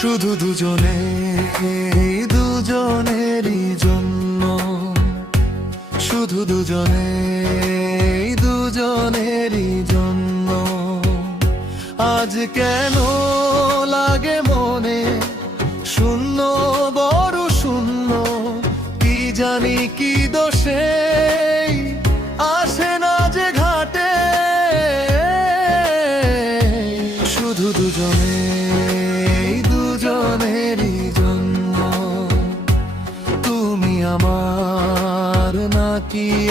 শুধু দুজনে দুজনেরই জন্য। শুধু দুজনে দুজনেরই জন্য। আজ কেন লাগে মনে? শূন্য, বড় শূন্য। কি জানি কি দোষে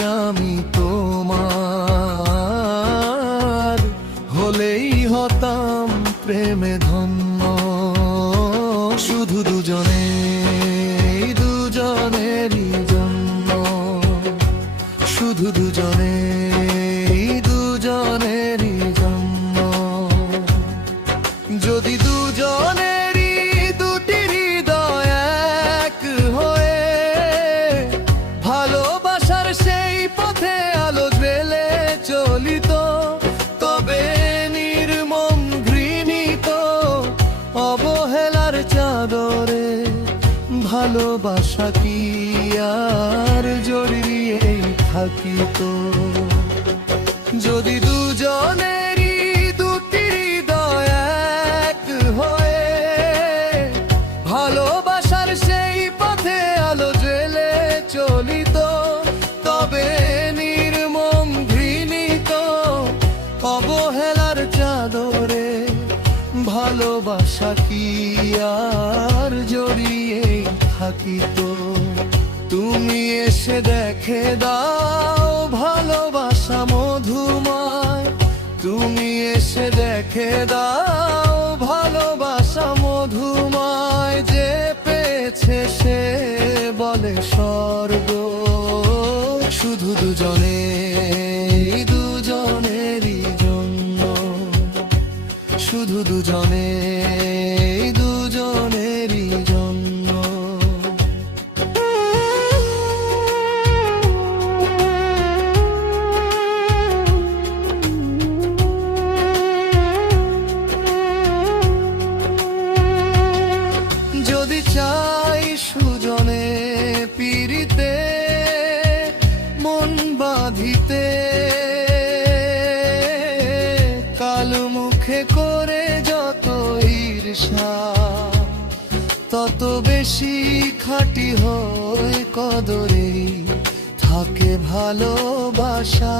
আমি তোমার হলেই হতাম প্রেমে ধন্য। শুধু দুজনে দুজনেরই জন্য। শুধু দুজনে ভালোবাসা কি আর জড়িয়ে থাকিত যদি দুজনেরই দুটি হৃদয় এক ভালোবাসার সেই পথে আলো চলিত তবে নির্মম ঘৃণিত অবহেলার চাদরে ভালোবাসা কি আর জড়িয়ে থাকিত তুমি এসে দেখে দাও ভালোবাসা মধুময়। তুমি এসে দেখে দাও ভালোবাসা মধুময়। যে পেয়েছে সে বলে স্বর্গ। শুধু দুজনে দুজনেরই জন্য। শুধু দুজনে তত বেশি খাটি হয় কদরে থাকে ভালোবাসা।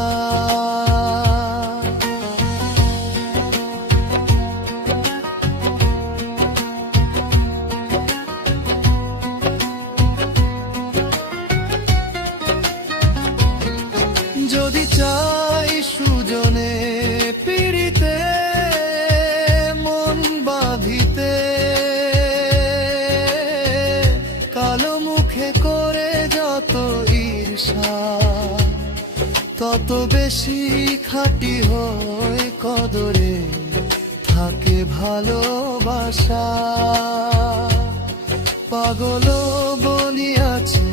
তত বেশি খাটি হয় কদরে থাকে ভালোবাসা। পাগল বনিয়াছে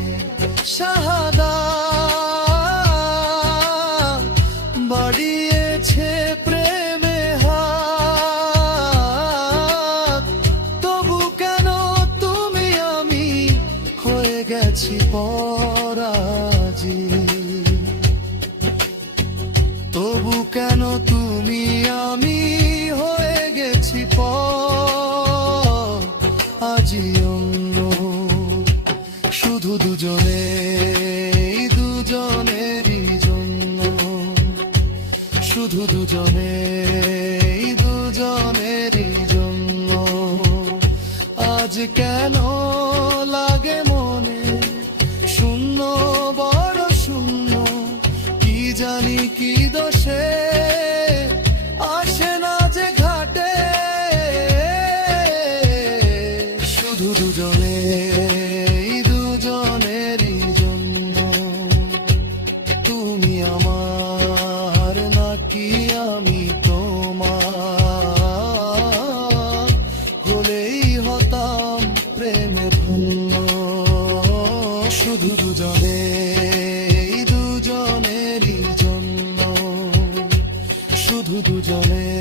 শাহাদা। তবু কেন তুমি আমি হয়ে গেছি প আজি অন্য শুধু দুজনে দুজনেরই জন্য। শুধু দুজনে দুজনেরই জন্য। আজ কেন দুজনে দুজনেরই জন্য শুধু দুজনে।